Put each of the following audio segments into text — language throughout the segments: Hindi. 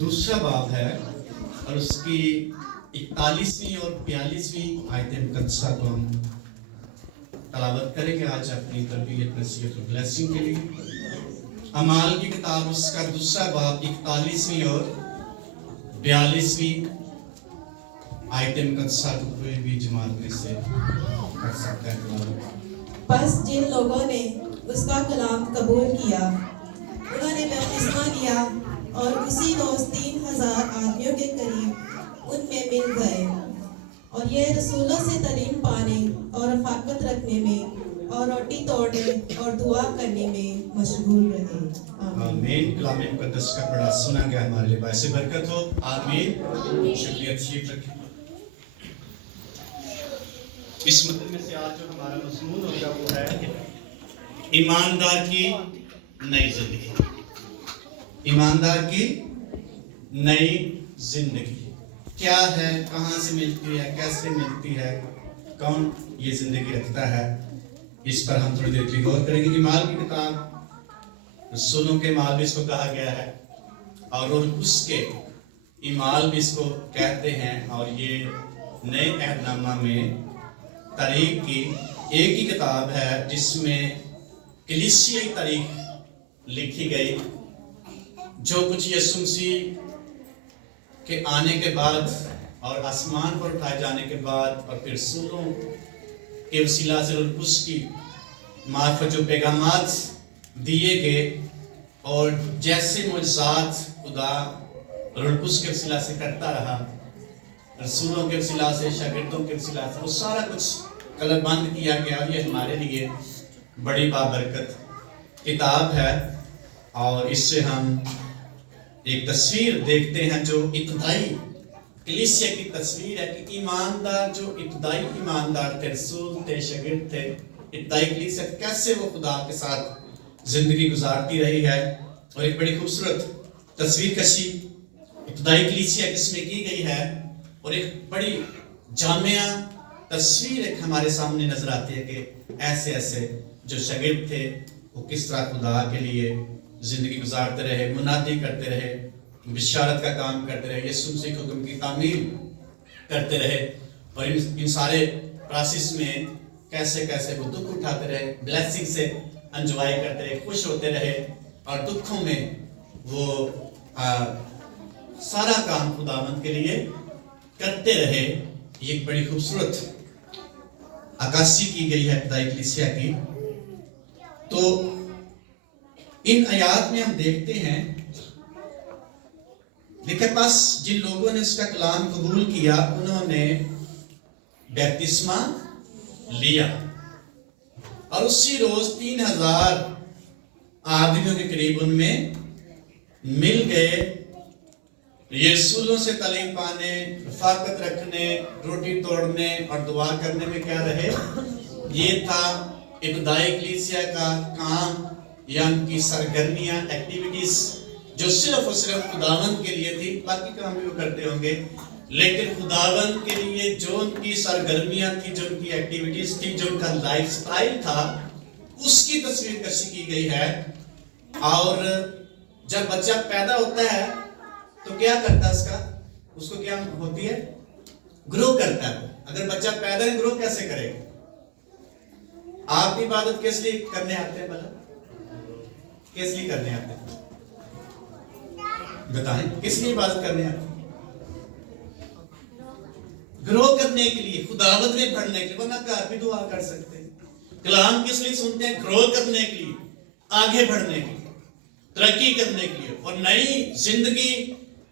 दूसरा बाब है और उसकी 41वीं और 42वीं आयत मुकद्दसा को हम तलावत करेंगे आज अपनी तरबियत नसीहत और ब्लेसिंग के लिए। अमाल की किताब उसका दूसरा बाब 41वीं और 42वीं आयत मुकद्दसा को कोई भी जमात में से कर सकता है। बस जिन लोगों ने उसका कलाम कबूल किया उन्होंने बपतिस्मा लिया और उसी रोज 3000 आदमियों के करीब उनमें मिल गए और ये रसूलों से तालीम पाने और रफ़ाकत रखने में और रोटी तोड़ने और दुआ करने में मशगूल रहे। आमीन। कलाम मुकद्दस का पढ़ा सुना गया हमारे लिए बाइसे बरकत हो। आमीन। शुक्रिया, तशरीफ रखिए। इस मतलब में से आज जो हमारा मज़मून होगा वो है ईमानदार की नई जिंदगी। ईमानदार की नई जिंदगी क्या है, कहाँ से मिलती है, कैसे मिलती है, कौन ये जिंदगी रखता है, इस पर हम थोड़ी देर के लिए गौर करेंगे। ईमाल की किताब रसूलों के माल भी इसको कहा गया है और उसके ईमाल भी इसको कहते हैं। और ये नए अहदनामा में तारीख की एक ही किताब है जिसमें कलीसियाई तारीख लिखी गई। जो कुछ यीशु मसीह के आने के बाद और आसमान पर उठाए जाने के बाद और फिर रसूलों के वसीला से उसकी मार्फत जो पैगामात दिए गए और जैसे मुआजिज़ात खुदा रुलकुस के वसीला से करता रहा, रसूलों के वसीला से, शागिर्दों के वसीला से, वो सारा कुछ कलमबंद किया गया। ये हमारे लिए बड़ी बाबरकत किताब है और इससे हम एक तस्वीर देखते हैं जो इब्तदाई कलीसिया की तस्वीर है कि ईमानदार जो इब्तदाई ईमानदार थे, रसूल थे, शागिर्द थे, इब्तदाई कलीसिया कैसे वो खुदा के साथ जिंदगी गुजारती रही है। और एक बड़ी खूबसूरत तस्वीर कशी इब्तदाई कलीसिया जिसमें की गई है और एक बड़ी जामिया तस्वीर एक हमारे सामने नजर आती है कि ऐसे ऐसे जो शागिर्द थे वो किस तरह खुदा के लिए जिंदगी गुजारते रहे, मुनादी करते रहे, बिशारत का काम करते रहे, यीशु मसीह के हुक्म की तामील करते रहे और इन सारे प्रोसेस में कैसे कैसे वो दुख उठाते रहे, ब्लेसिंग से एंजॉय करते रहे, खुश होते रहे और दुखों में वो सारा काम खुदावंद के लिए करते रहे। ये एक बड़ी खूबसूरत अक्कासी की गई है इब्तदाई कलीसिया की। तो इन आयात में हम देखते हैं लिखे पास जिन लोगों ने उसका कलाम कबूल किया उन्होंने बपतिस्मा लिया और उसी रोज 3000 आदमियों के करीब उनमें मिल गए। रसूलों से तालीम पाने, रफाकत रखने, रोटी तोड़ने और दुआ करने में क्या रहे, ये था इब्तदाई कलीसिया का काम या उनकी सरगर्मियां, एक्टिविटीज जो सिर्फ और सिर्फ खुदावंद के लिए थी। बाकी काम भी वो करते होंगे लेकिन खुदावंद के लिए जो उनकी सरगर्मियां थी, जो उनकी एक्टिविटीज थी, जो उनका लाइफस्टाइल था, उसकी तस्वीर कशी की गई है। और जब बच्चा पैदा होता है तो क्या करता है उसको क्या होती है, ग्रो करता है। अगर बच्चा पैदा है ग्रो कैसे करेगा? आप इबादत किस लिए करने आते हैं, भला किस लिए करने आते हैं बताएं, किस लिए इबादत करने आते हैं? ग्रो करने के लिए, खुदावंद में बढ़ने के लिए, वरना घर भी दुआ कर सकते हैं। कलाम किस लिए सुनते हैं? ग्रो करने के लिए, आगे बढ़ने के लिए, तरक्की करने के लिए। और नई जिंदगी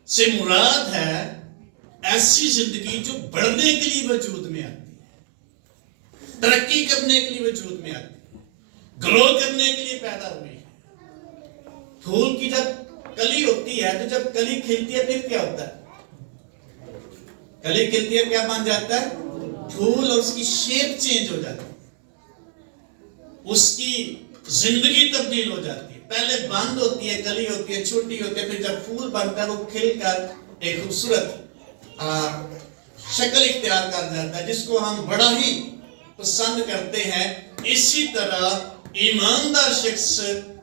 से मुराद है ऐसी जिंदगी जो बढ़ने के लिए वजूद में आती है, तरक्की करने के लिए वजूद में आती है, ग्रो करने के लिए पैदा हुई है। फूल की जब कली होती है तो जब कली खिलती है फिर क्या होता है? कली खिलती है क्या बन जाता है? फूल। और उसकी शेप चेंज हो जाती है, उसकी जिंदगी तब्दील हो जाती है। पहले बंद होती है, कली होती है, छोटी होती है, फिर जब फूल बनता है वो खिलकर एक खूबसूरत शक्ल इख्तियार कर जाता है जिसको हम बड़ा ही पसंद करते हैं। इसी तरह ईमानदार शख्स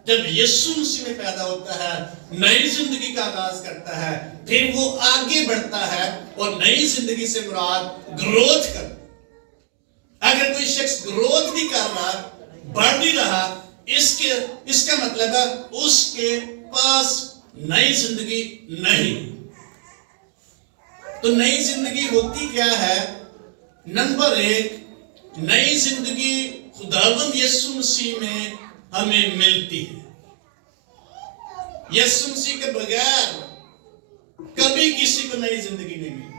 जब यीशु मसीह में पैदा होता है, नई जिंदगी का आगाज करता है, फिर वो आगे बढ़ता है और नई जिंदगी से मुराद ग्रोथ कर। अगर कोई शख्स ग्रोथ नहीं कर रहा, बढ़ नहीं रहा, इसका मतलब है उसके पास नई जिंदगी नहीं। तो नई जिंदगी होती क्या है? नंबर 1, नई जिंदगी खुदावंद यीशु मसीह में हमें मिलती है। यीशु मसीह के बगैर कभी किसी को नई जिंदगी नहीं मिलती।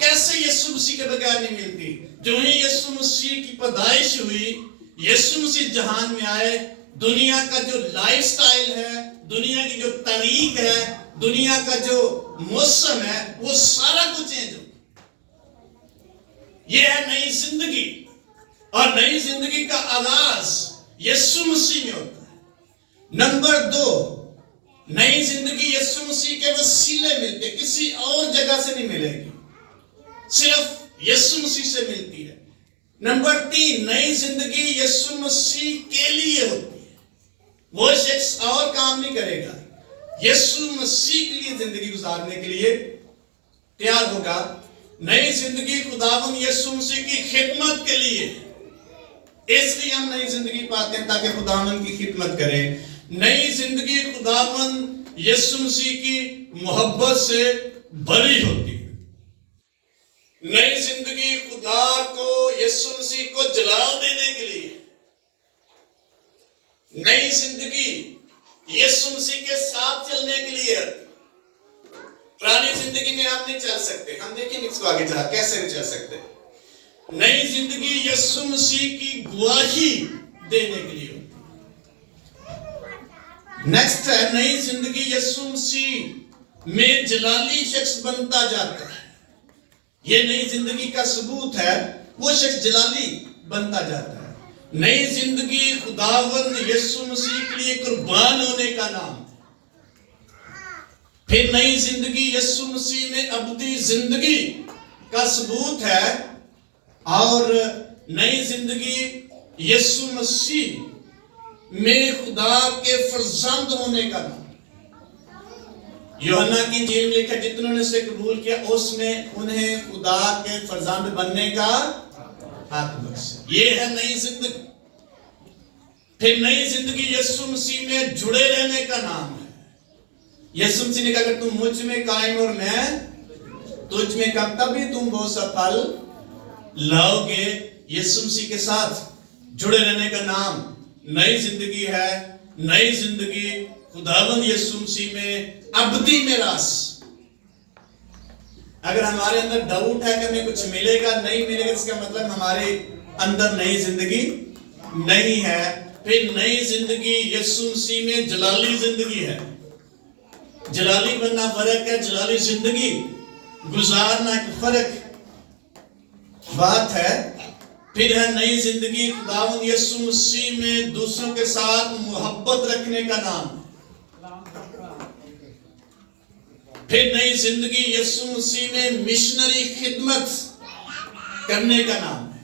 कैसे यीशु मसीह के बगैर नहीं मिलती? जो ही यीशु मसीह की पैदाइश हुई, यीशु मसीह जहान में आए, दुनिया का जो लाइफस्टाइल है, दुनिया की जो तारीख है, दुनिया का जो मौसम है, वो सारा कुछ चेंज हो। ये है नई जिंदगी, और नई जिंदगी का आगाज यीशु मसीह में होता है। नंबर 2, नई जिंदगी यीशु मसीह के वसीले मिलती है, किसी और जगह से नहीं मिलेगी, सिर्फ यीशु मसीह से मिलती है। नंबर 3, नई जिंदगी यीशु मसीह के लिए होती है। वो शख्स और काम नहीं करेगा, यीशु मसीह के लिए जिंदगी गुजारने के लिए तैयार होगा। नई जिंदगी खुदावंद यीशु मसीह की खिदमत के लिए, इसलिए हम नई जिंदगी पाते हैं ताकि खुदावंद की खिदमत करें। नई जिंदगी खुदावंद यीशु मसीह की मोहब्बत से भरी होती है। नई जिंदगी खुदा को, यीशु मसीह को जलाल देने के लिए। नई जिंदगी यीशु मसीह के साथ चलने के लिए। पुरानी जिंदगी में हम नहीं चल सकते, हम देखेंगे इसको आगे चला कैसे नहीं चल सकते। नई जिंदगी यीशु मसीह की गवाही देने के लिए। नेक्स्ट है, नई जिंदगी यीशु मसीह में जलाली शख्स बनता जाता है। यह नई जिंदगी का सबूत है, वो शख्स जलाली बनता जाता है। नई जिंदगी खुदावंद यीशु मसीह के लिए कुर्बान होने का नाम। फिर नई जिंदगी यीशु मसीह में अबदी जिंदगी का सबूत है, और नई जिंदगी यीशु मसीह में खुदा के फर्जंद होने का नाम। यूहन्ना की इंजील में लिखा, जितनों ने उसे कबूल किया उसमें उन्हें खुदा के फर्जंद बनने का हक बख्शा। ये है नई जिंदगी। फिर नई जिंदगी यीशु मसीह में जुड़े रहने का नाम है। यीशु मसीह ने कहा, अगर तुम मुझ में कायम और मैं तुझ में कम, तभी तुम बहुत सा फल लाओगे। यीशु मसीह के साथ जुड़े रहने का नाम नई जिंदगी है। नई जिंदगी खुदावंद यीशु मसीह में अबदी मिरास। अगर हमारे अंदर डाउट है कि हमें कुछ मिलेगा नहीं मिलेगा, इसका मतलब हमारे अंदर नई जिंदगी नहीं है। फिर नई जिंदगी यीशु मसीह में जलाली जिंदगी है। जलाली बनना फर्क है, जलाली जिंदगी गुजारना एक फर्क बात है। फिर है नई जिंदगी खुदावंद यीशु मसीह में दूसरों के साथ मोहब्बत रखने का नाम। फिर नई जिंदगी यीशु मसीह में मिशनरी खिदमत करने का नाम है।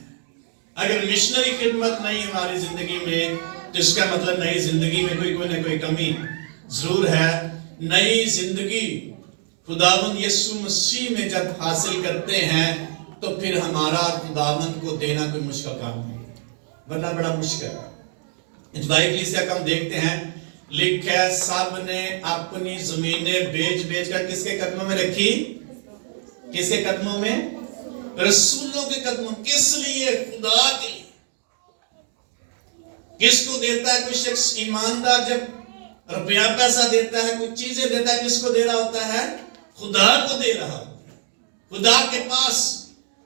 अगर मिशनरी खिदमत नहीं हमारी जिंदगी में, तो इसका मतलब नई जिंदगी में कोई ना कोई कमी जरूर है। नई जिंदगी खुदावंद यीशु मसीह में जब हासिल करते हैं, तो फिर हमारा खुदावंद को देना कोई मुश्किल काम नहीं, वरना बड़ा मुश्किल है। इजबाइकलीसिया का हम देखते हैं, लिखा है, सब ने अपनी जमीनें बेच बेच कर किसके कदमों में रखी? किसके कदमों में? रसूलों के कदमों। किस लिए? खुदा के लिए। किसको देता है कोई शख्स ईमानदार जब रुपया पैसा देता है, कुछ चीजें देता है, किसको दे रहा होता है? खुदा को दे रहा होता है, खुदा के पास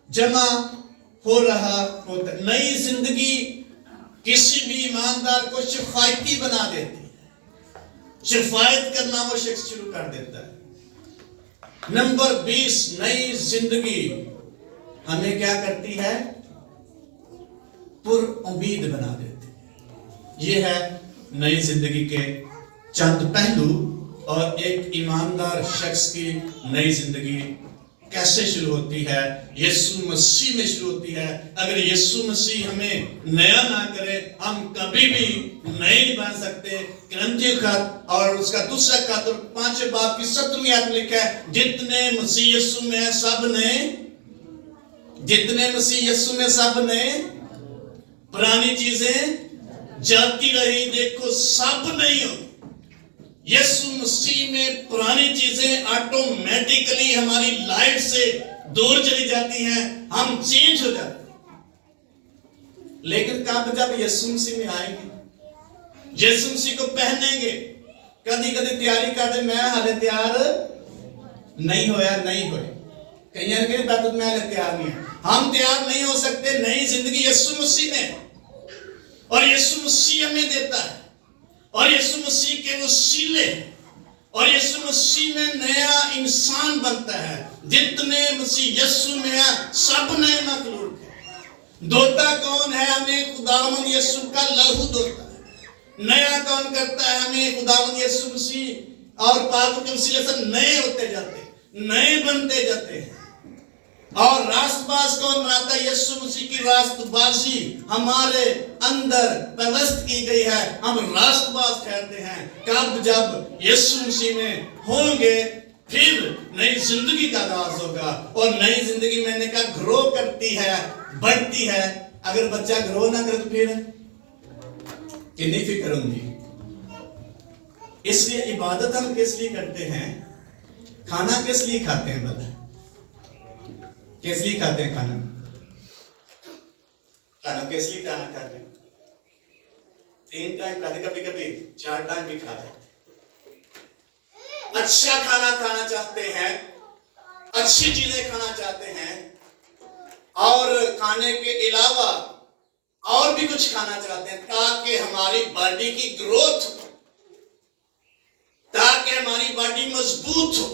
जमा हो रहा होता है। नई जिंदगी किसी भी ईमानदार को शिफायती बना देती है। शिफायत करना वो शख्स शुरू कर देता है। नंबर 20, नई जिंदगी हमें क्या करती है? पुरुम्मीद बना देती है। ये है नई जिंदगी के चंद पहलू, और एक ईमानदार शख्स की नई जिंदगी कैसे शुरू होती है? यीशु मसीह में शुरू होती है। अगर यीशु मसीह हमें नया ना करे, हम कभी भी नए नहीं बन सकते। कुरिन्थियों खत और उसका दूसरा खत और 5वें बाब की 17वीं आयत में लिखा है, जितने मसीह यीशु में है सब नए, जितने मसीह यीशु में सब नए, पुरानी चीजें जाती रही, देखो सब नहीं हो। यीशु मसीह में पुरानी चीजें ऑटोमेटिकली हमारी लाइफ से दूर चली जाती हैं, हम चेंज हो जाते हैं। लेकिन कब? जब यीशु मसीह में आएंगे, यीशु मसीह को पहनेंगे। कभी कभी तैयारी करते, मैं हाले तैयार नहीं होया, नहीं होए, कहीं मैं हाले तैयार नहीं है। हम तैयार नहीं हो सकते। नई जिंदगी यीशु मसीह में, और यीशु मसीह हमें देता है, और यीशु मसीह के वसीले, और यीशु मसीह में नया इंसान बनता है। जितने मसीह यीशु में है सब नए मखलूक है। धोता कौन है? हमें खुदावंद यीशु का लहू धोता है। नया कौन करता है? हमें खुदावंद यीशु मसीह और पाप के वसीले से नए होते जाते, नए बनते जाते हैं। और रास्तबाज कौन बनाता है? यीशु मसीह की रास्तबाजी हमारे अंदर व्यवस्थित की गई है। हम रास्तबाज ठहरते हैं कब? जब यीशु मसीह में होंगे, फिर नई जिंदगी का आगाज होगा। और नई जिंदगी मैंने कहा ग्रो करती है, बढ़ती है। अगर बच्चा ग्रो ना करे तो फिर कितनी फिक्र होंगी। इसलिए इबादत हम किस लिए करते हैं? खाना किस लिए खाते हैं? बता, किस लिए खाते हैं खाना? खाना किस लिए खाना खाते हैं? 3 टाइम खाते, कभी कभी 4 टाइम भी खाते हैं। अच्छा खाना खाना चाहते हैं, अच्छी चीजें खाना चाहते हैं, और खाने के अलावा और भी कुछ खाना चाहते हैं ताकि हमारी बॉडी की ग्रोथ हो, ताकि हमारी बॉडी मजबूत हो,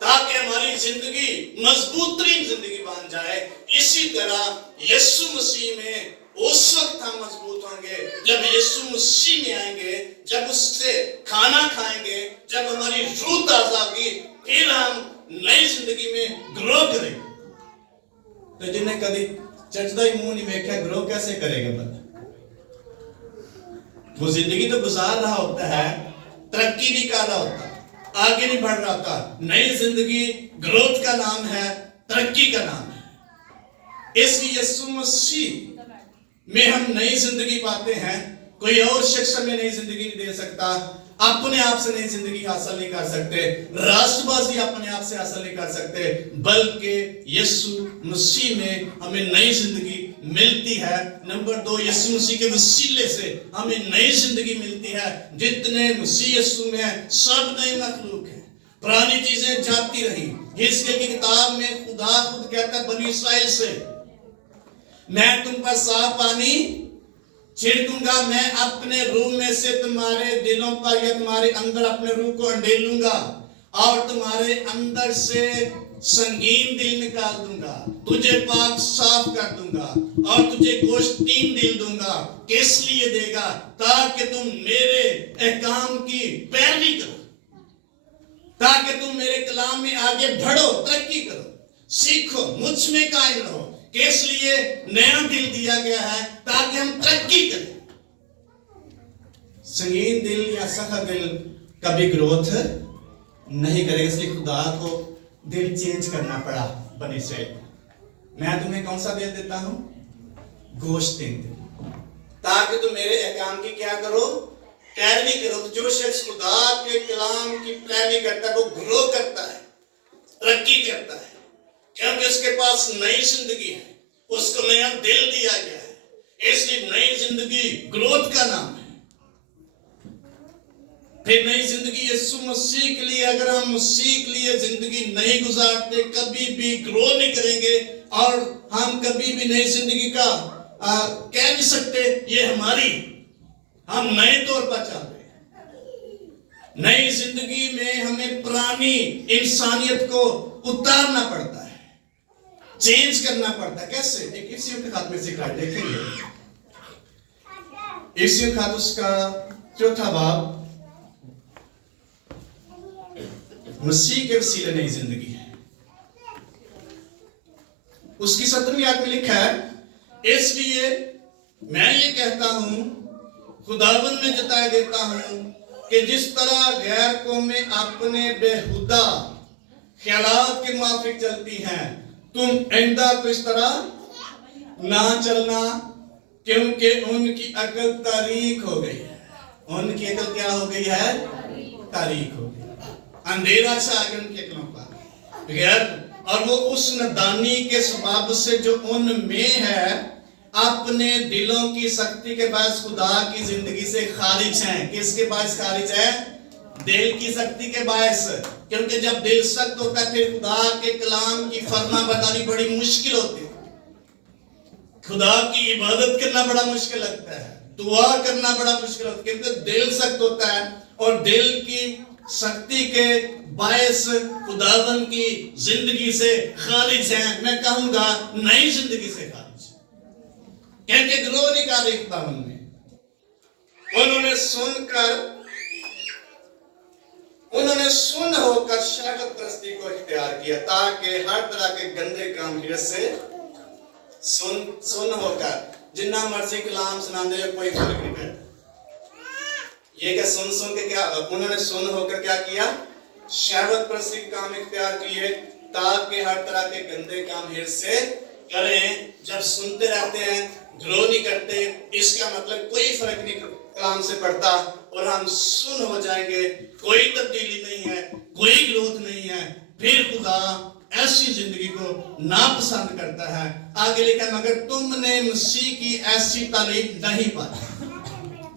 ताकि हमारी जिंदगी मजबूत तरीन जिंदगी बन जाए। इसी तरह यीशु मसीह में उस वक्त हम मजबूत होंगे जब यीशु मसीह में आएंगे, जब उससे खाना खाएंगे, जब हमारी रूह ताजा होगी, फिर हम नई जिंदगी में ग्रो करेंगे। तो जिन्हें कभी चचदा ही मुंह नहीं देखा, ग्रो कैसे करेगा बंदा? वो जिंदगी तो गुजार रहा होता है, तरक्की नहीं कर रहा होता, आगे नहीं बढ़ रहा था। नई जिंदगी ग्रोथ का नाम है, तरक्की का नाम है। इसलिए यीशु मसीह में हम नई जिंदगी पाते हैं। कोई और शख्स हमें नई जिंदगी नहीं दे सकता। अपने आप से नई जिंदगी हासिल नहीं कर सकते, राष्ट्रबाजी अपने आप से हासिल नहीं कर सकते, बल्कि यीशु मसीह में हमें नई जिंदगी मिलती है। नंबर 2, यीशु मसीह के वसीले से हमें नई जिंदगी मिलती है। जितने मसीह यीशु में है सब नए मखलूक हैं, पुरानी चीजें जाती रही। हिजकिय्याह की किताब में खुदा खुद कहता है बनी इस्राएल से, मैं तुम पर साफ पानी छिड़कूंगा, मैं अपने रूह में से तुम्हारे दिलों पर या तुम्हारे अंदर अपने रूह को अंडेलूंगा, और तुम्हारे अंदर से संगीन दिल निकाल दूंगा, तुझे पाक साफ कर दूंगा, और तुझे गोश्तीन दिल दूंगा। किस लिए देगा? ताकि तुम मेरे अहकाम की पैरवी करो, ताकि तुम मेरे कलाम में आगे बढ़ो, तरक्की करो, सीखो, मुझ में कायम रहो। किस लिए? नया दिल दिया गया है ताकि हम तरक्की करें। संगीन दिल या सख्त दिल कभी ग्रोथ नहीं करेगा। इसलिए खुदा को दिल चेंज करना पड़ा बनी से। मैं तुम्हें कौन सा दिल देता हूं? गोश्तीन दिल, ताकि तुम मेरे अहकाम की क्या करो? पैरवी करो। तो जो शख्स खुदा के कलाम की पैरवी करता है वो ग्रो करता है, तरक्की करता है, क्योंकि उसके पास नई जिंदगी है, उसको नया दिल दिया गया है। इसलिए नई जिंदगी ग्रोथ का नाम है। फिर नई जिंदगी यीशु मसीह के लिए, अगर हम मसीह के लिए जिंदगी नहीं गुजारते, कभी भी ग्रो नहीं करेंगे, और हम कभी भी नई जिंदगी का कह नहीं सकते ये हमारी, हम नए तौर पर चल रहे हैं। नई जिंदगी में हमें पुरानी इंसानियत को उतारना पड़ता है, चेंज करना पड़ता है। कैसे? एक इफिसियों के खात में सिखाया, देखेंगे इफिसियों खात उसका 4था बाब, मसीह के वसीले नई जिंदगी है। उसकी 17वीं आयत में लिखा है, इसलिए मैं ये कहता हूं, खुदावन में जताए देता हूं कि जिस तरह गैर कौमें अपने बेहुदा ख्यालात के मुताबिक चलती हैं, तुम आइंदा तो इस तरह ना चलना, क्योंकि उनकी अकल तारीक हो गई है। उनकी अकल क्या हो गई है? तारीक हो गई, अंधेरा छा गया उनकी अकलों पर बगैर, और वो उस नदानी के सबब से जो उनमें है अपने दिलों की शक्ति के बायस खुदा की जिंदगी से खारिज हैं। किसके बायस खारिज है? दिल की शक्ति के बायस। क्योंकि जब दिल सख्त होता है फिर खुदा के कलाम की फरमा बरदारी बड़ी मुश्किल होती है, खुदा की इबादत करना बड़ा मुश्किल लगता है, दुआ करना बड़ा मुश्किल होता है, क्योंकि दिल सख्त होता है और दिल की शक्ति के बायस खुदावन की जिंदगी से खारिज हैं। मैं कहूंगा नई जिंदगी से खारिज, क्योंकि ग्रोह नहीं कर रही खुदावन में। उन्होंने सुन होकर शहवत परस्ती को इख्तियार किया, ताकि हर तरह के गंदे काम हिरत से सुन होकर जिन्ना मर्जी कलाम सुनाते हुए कोई फर्क नहीं पड़ता। ये क्या सुन के क्या उन्होंने सुन होकर क्या किया? शहवत परस्ती के काम इख्तियार किए, ताकि हर तरह के गंदे काम हिरत से करें। जब सुनते रहते हैं, ग्रो नहीं करते, इसका मतलब कोई फर्क नहीं कलाम से पड़ता और हम सुन हो जाएंगे, कोई तब्दीली नहीं है, कोई ग्रोथ नहीं है, फिर खुदा ऐसी जिंदगी को नापसंद करता है। आगे लिखा, मगर तुमने मसीह की ऐसी तारीफ नहीं पाई,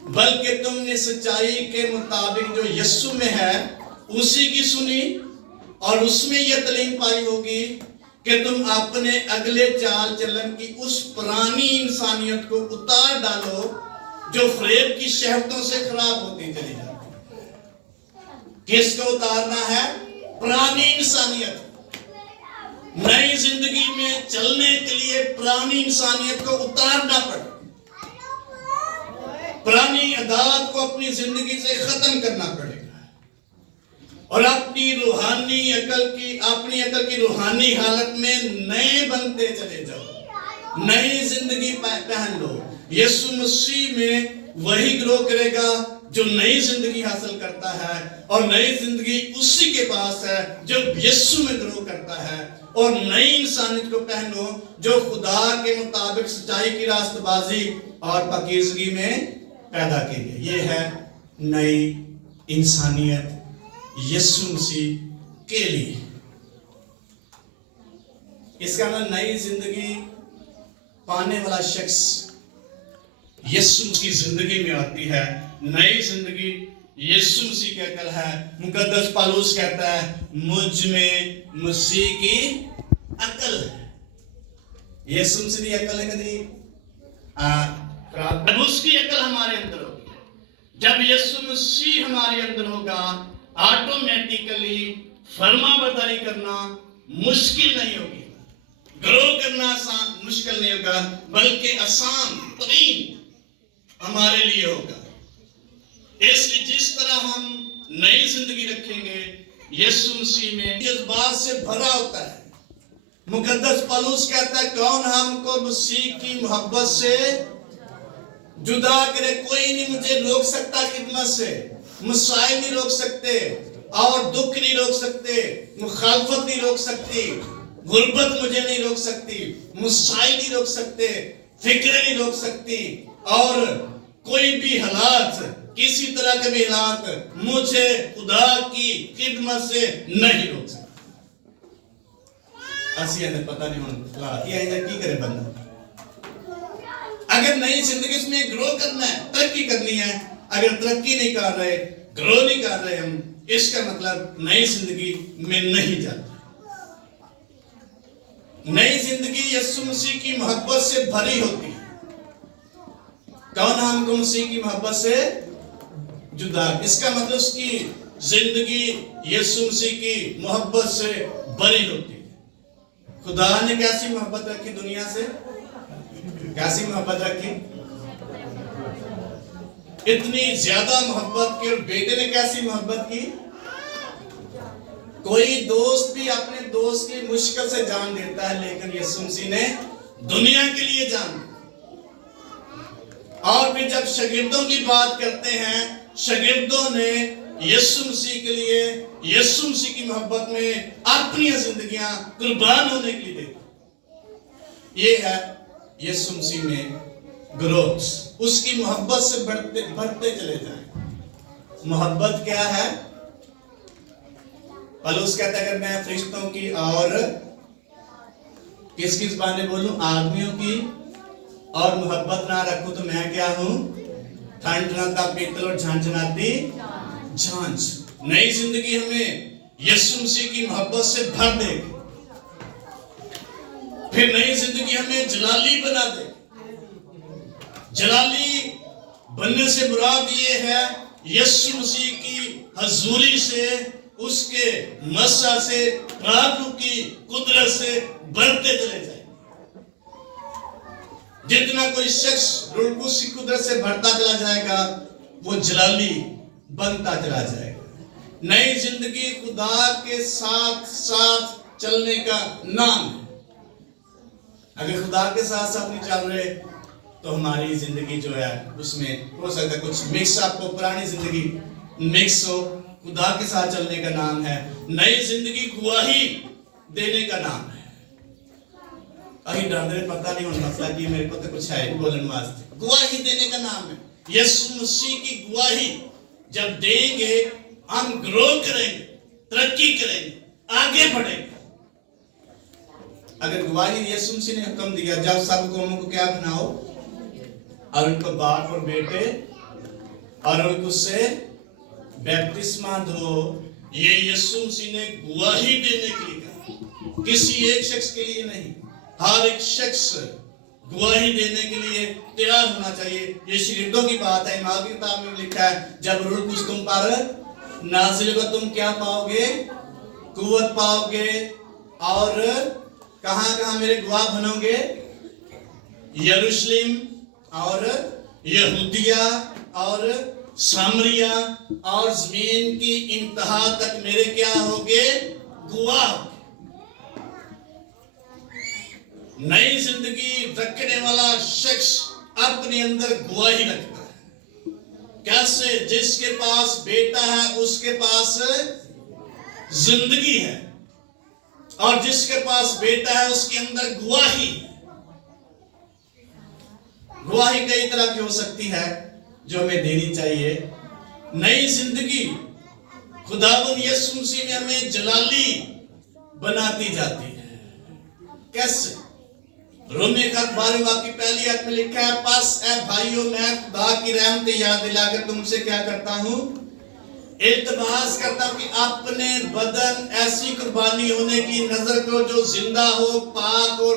बल्कि तुमने सच्चाई के मुताबिक जो यीशु में है उसी की सुनी, और उसमें यह तालीम पाई होगी कि तुम अपने अगले चाल चलन की उस पुरानी इंसानियत को उतार डालो जो फरेब की शहवतों से खराब होती चली जाती है। किसको उतारना है? पुरानी इंसानियत। नई जिंदगी में चलने के लिए पुरानी इंसानियत को उतारना पड़े, पुरानी अदात को अपनी जिंदगी से खत्म करना पड़ेगा और अपनी अकल की रूहानी हालत में नए बनते चले जाओ। नई जिंदगी पहन लो। यीशु मसीह में वही ग्रो करेगा जो नई जिंदगी हासिल करता है, और नई जिंदगी उसी के पास है जो यीशु में ग्रो करता है। और नई इंसानियत को पहनो जो खुदा के मुताबिक सच्चाई की रास्तबाजी और पाकीज़गी में पैदा की गई। ये है नई इंसानियत यीशु मसीह के लिए। इसका मतलब नई जिंदगी पाने वाला शख्स यीशु की जिंदगी में आती है। नई जिंदगी यीशु मसीह की अकल है। मुकद्दस पौलुस कहता है, मुझ में मसीह की अकल है। यीशु मसीह की अकल है कभी जब उसकी अकल हमारे अंदर होगी, जब यीशु मसीह हमारे अंदर होगा, ऑटोमेटिकली फरमाबरदारी करना मुश्किल नहीं होगी, ग्रो करना मुश्किल नहीं होगा, बल्कि आसान तरीन हमारे लिए होगा। इसलिए जिस तरह हम नई जिंदगी रखेंगे यीशु मसीह में, इस बात से भरा होता है। मुकद्दस पौलुस कहता है, कौन हमको मसीह की मोहब्बत से जुदा करे? कोई नहीं मुझे रोक सकता खिदमत से, मसाइल नहीं रोक सकते, और दुख नहीं रोक सकते, मुखालफत नहीं रोक सकती, गुर्बत मुझे नहीं रोक सकती, मसाइल नहीं रोक सकते, फिक्रें नहीं रोक सकती, और कोई भी हालात, किसी तरह के भी हालात मुझे खुदा की खिदमत से नहीं रोक सकते। पता नहीं की करे बंदा। अगर नई जिंदगी में ग्रो करना है, तरक्की करनी है, अगर तरक्की नहीं कर रहे, ग्रो नहीं कर रहे हम, इसका मतलब नई जिंदगी में नहीं जाते। नई जिंदगी यीशु मसीह की मोहब्बत से भरी होती है। कौन हमको मसीह की मोहब्बत से जुदा? इसका मतलब उसकी जिंदगी यीशु मसीह की मोहब्बत से भरी होती है। खुदा ने कैसी मोहब्बत रखी दुनिया से? कैसी मोहब्बत रखी? इतनी ज्यादा मोहब्बत की। और बेटे ने कैसी मोहब्बत की? कोई दोस्त भी अपने दोस्त की मुश्किल से जान देता है, लेकिन यीशु मसीह ने दुनिया के लिए जान दी। और फिर जब शागिर्दों की बात करते हैं, शागिर्दों ने यीशु मसीह के लिए, यीशु मसीह की मोहब्बत में अपनी जिंदगियां कुर्बान होने के लिए दी। ये है यीशु मसीह में ग्रोथ, उसकी मोहब्बत से बढ़ते चले जाएं। मोहब्बत क्या है? पौलुस कहता है अगर मैं फरिश्तों की और किसकी ज़बान में बोलूं, आदमियों की और मोहब्बत ना रखूं तो मैं क्या हूं? ठनठनाता पीतल और झंझनाती झांझ। नई जिंदगी हमें यीशु मसीह की मोहब्बत से भर देगी। फिर नई जिंदगी हमें जलाली बना दे। जलाली बनने से मुराद ये है यीशु मसीह की हजूरी से, उसके मसा से, प्रभु की कुदरत से बढ़ते चले जाए। जितना कोई शख्स रूस की कुदरत से बढ़ता चला जाएगा, वो जलाली बनता चला जाएगा। नई जिंदगी खुदा के साथ साथ चलने का नाम है। अगर खुदा के साथ साथ नहीं चल रहे तो हमारी जिंदगी जो है उसमें हो सकता है कुछ मिक्स, आपको पुरानी जिंदगी मिक्स हो। खुदा के साथ चलने का नाम है नई जिंदगी, गवाही देने का नाम है। कहीं डरने पता नहीं होना मतलब कि मेरे को तो कुछ है बोलने वास्ते, गवाही देने का नाम है। यीशु मसीह की गवाही जब देंगे हम ग्रो करेंगे, तरक्की करेंगे, आगे बढ़ेंगे। अगर गवाही यीशु मसीह ने हुक्म दिया जब सब कौमों को क्या बनाओ और उनको बाप और बेटे और उनको से बपतिस्मा दो, ये यीशु मसीह ने गवाही देने के लिए कहा, किसी एक शख्स के लिए नहीं। हर एक शख्स गवाही देने के लिए तैयार होना चाहिए। ये शागिर्दों की बात है। इमाम की किताब में लिखा है जब रूह कुछ तुम पर नाज़िल होगा तुम क्या पाओगे? कुव्वत पाओगे। और कहां कहां मेरे गवाह बनोगे? यरूशलेम और यहूदिया और सामरिया और जमीन की इंतहा तक मेरे क्या होगे? गवाह। नई जिंदगी रखने वाला शख्स अपने अंदर गवाही रखता है। कैसे? जिसके पास बेटा है उसके पास जिंदगी है, और जिसके पास बेटा है उसके अंदर गवाही। गवाही कई तरह की हो सकती है जो हमें देनी चाहिए। नई जिंदगी खुदावंद यीशु मसीह ने हमें जलाली बनाती जाती है। कैसे? रोमी का 12वें बाब की पहली आयत में लिखा है, बस ऐ भाइयों मैं खुदा की रहमत याद दिलाकर तुमसे क्या करता हूं? इल्तिमास करता हूं कि अपने बदन ऐसी कुर्बानी होने की नजर करो जो जिंदा हो, पाक और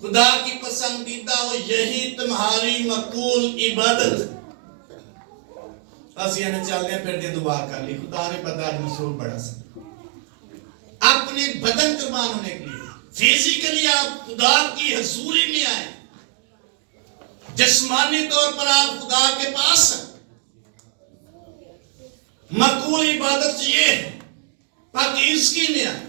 खुदा की पसंदीदा हो, यही तुम्हारी मकबूल इबादत। असि ने चलते फिरते दुआ कर ली, खुदा ने पता आज मसरूफ बड़ा सा। अपने बदन कुर्बान होने के लिए फिजिकली आप खुदा की हजूरी में आए, जिस्मानी तौर पर आप खुदा के पास हैं। मकबूल इबादत ये है पाकीज़गी में आए,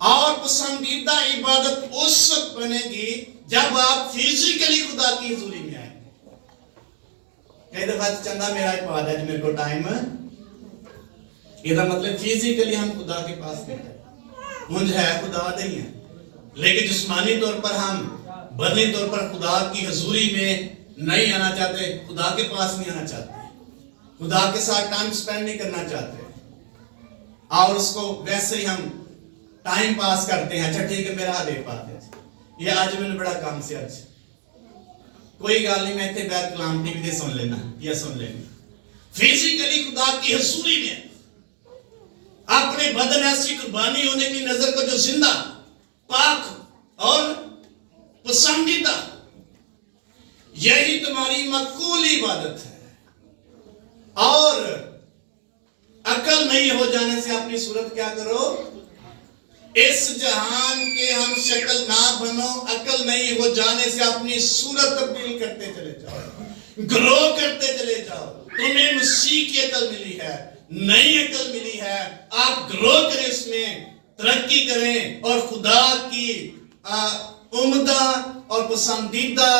और पसंदीदा इबादत उस वक्त बनेगी जब आप फिजिकली खुदा की हजूरी में आए। कई दफा चंदा मेरा इबादत है मेरे को टाइम, इसका मतलब फिजिकली हम खुदा के पास बैठे मुझ है खुदा नहीं है, लेकिन जिस्मानी तौर पर हम बदनी तौर पर खुदा की हजूरी में नहीं आना चाहते, खुदा के पास नहीं आना चाहते, खुदा के साथ टाइम स्पेंड नहीं करना चाहते, और उसको वैसे ही हम टाइम पास करते हैं। अच्छा ठीक है मेरा दे पाते ये आज मैंने बड़ा काम से आज कोई गल नहीं, मैं इतने बैठ कलाम टीवी दे सुन लेना या सुन लेना। फिजिकली खुदा की हजूरी में अपने बदन ऐसी कुर्बानी होने की नजर को जो जिंदा, पाक और पसंदीदा, यही तुम्हारी मकबूल इबादत है। और अकल नहीं हो जाने से अपनी सूरत क्या करो? इस जहान के हम शक्ल ना बनो। अकल नहीं हो जाने से अपनी सूरत तब्दील करते चले जाओ, ग्रो करते चले जाओ, तुम्हें मसीह की अकल मिली है, नई अकल मिली है, आप ग्रो करें, इसमें तरक्की करें और खुदा की उम्दा और पसंदीदा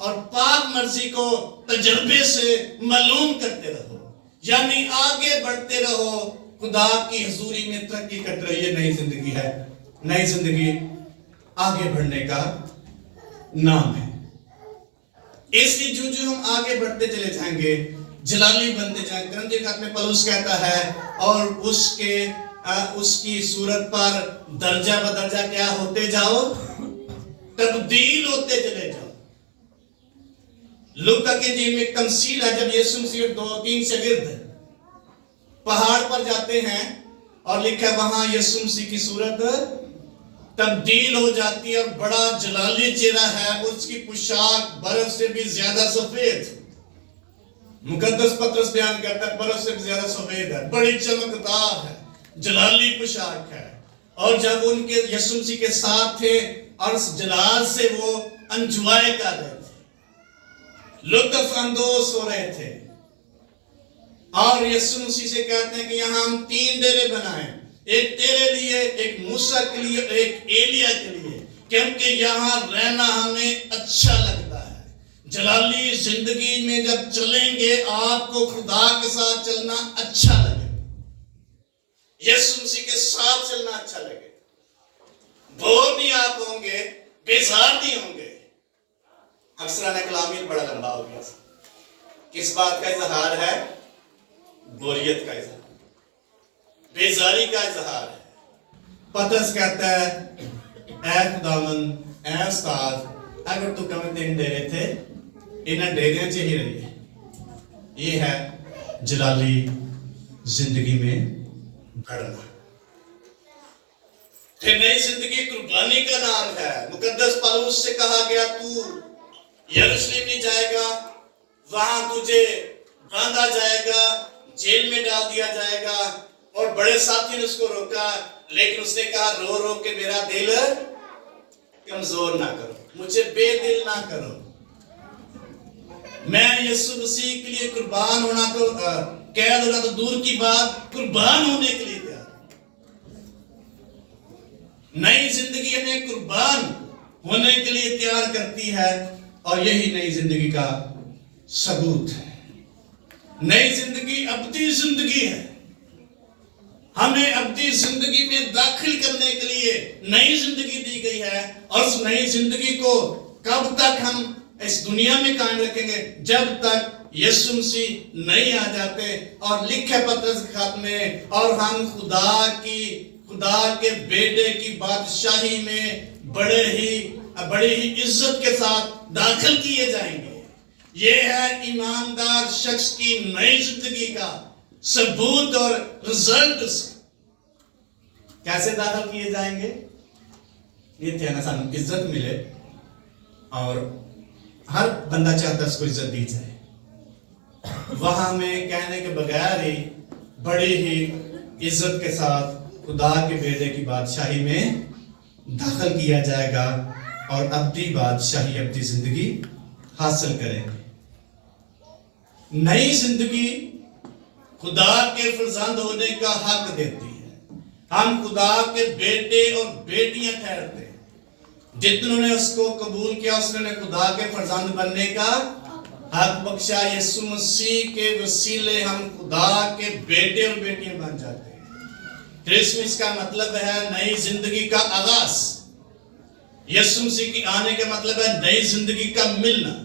और पाक मर्जी को तजर्बे से मालूम करते रहो, यानी आगे बढ़ते रहो, खुदा की हजूरी में तरक्की करते रहो। ये नई जिंदगी है। नई जिंदगी आगे बढ़ने का नाम है। इसलिए जो जो हम आगे बढ़ते चले जाएंगे, जलाली बनते जाएंगे। करंजी खत में पौलुस कहता है, और उसकी सूरत पर दर्जा बदर्जा क्या होते जाओ, तब्दील होते चले जाओ। लूका के इंजील में एक तमसील है, जब यीशु मसीह 2-3 शागिर्द पहाड़ पर जाते हैं और लिखा है वहां यीशु मसीह की सूरत तब्दील हो जाती है और बड़ा जलाली चेहरा है, उसकी पोशाक बर्फ से भी ज्यादा सफेद। मुकद्दस पत्रस बयान करता है बर्फ से भी ज्यादा सफेद है, बड़ी चमकदार है, जलाली पोशाक है। और जब उनके यीशु मसीह के साथ थे और उस जलाल से वो एंजॉय कर रहे थे, लुत्फ अंदोज हो रहे थे, और यीशु मसीह से कहते हैं कि यहाँ हम 3 डेरे बनाए, एक तेरे लिए, एक मूसा के लिए, एक एलिया के लिए, क्योंकि यहाँ रहना हमें अच्छा लगता है। जलाली जिंदगी में जब चलेंगे आपको खुदा के साथ चलना अच्छा लगे, यीशु मसीह के साथ चलना अच्छा लगे, बोर नहीं आप होंगे, बेजार नहीं होंगे। अक्सर कलामी बड़ा लंबा हो गया। किस बात का इजहार है? बोरियत का इजहार, बेजारी का इजहार है। पतरस कहता है, ऐ खुदावंद, ऐ उस्ताद, अगर तू कमें 3 डेरे थे, इन्हें डेरियां च ही रहिए। ये है जलाली जिंदगी में बढ़ना। फिर नई जिंदगी कुर्बानी का नाम है। मुकद्दस पौलुस से कहा गया, तू यरूशलेम नहीं जाएगा, वहां तुझे बांधा जाएगा, जेल में डाल दिया जाएगा। और बड़े साथी ने उसको रोका, लेकिन उसने कहा, रो रो के मेरा दिल कमजोर ना करो, मुझे बेदिल ना करो। मैं यीशु मसीह के लिए कुर्बान होना तो कैद होना तो दूर की बात, कुर्बान होने के लिए तैयार। नई जिंदगी हमें कुर्बान होने के लिए तैयार करती है, और यही नई जिंदगी का सबूत है। नई जिंदगी अब्दी जिंदगी है। हमें अब्दी जिंदगी में दाखिल करने के लिए नई जिंदगी दी गई है, और उस नई जिंदगी को कब तक हम इस दुनिया में कायम रखेंगे? जब तक यीशु मसीह नहीं आ जाते। और लिखे पत्रस खत में, और हम खुदा के बेटे की बादशाही में बड़ी ही इज्जत के साथ दाखिल किए जाएंगे। ये है ईमानदार शख्स की नई जिंदगी का सबूत और रिजल्ट। कैसे दाखिल किए जाएंगे? ये थे ना, सानू इज्जत मिले, और हर बंदा चाहता है उसको इज्जत दी जाए। वहां में कहने के बगैर ही बड़ी ही इज्जत के साथ खुदा के बेटे की बादशाही में दाखिल किया जाएगा, और अब्दी बादशाही, अब्दी जिंदगी हासिल करेंगे। नई जिंदगी खुदा के फर्जंद होने का हक देती है। हम खुदा के बेटे और बेटियां ठहरते हैं। जितनों ने उसको कबूल किया, उसने खुदा के फर्जंद बनने का हक बख्शा। यीशु मसीह के वसीले हम खुदा के बेटे और बेटियां बन जाते हैं। क्रिसमस का मतलब है नई जिंदगी का आगाज। यीशु मसीह की आने का मतलब है नई जिंदगी का मिलना।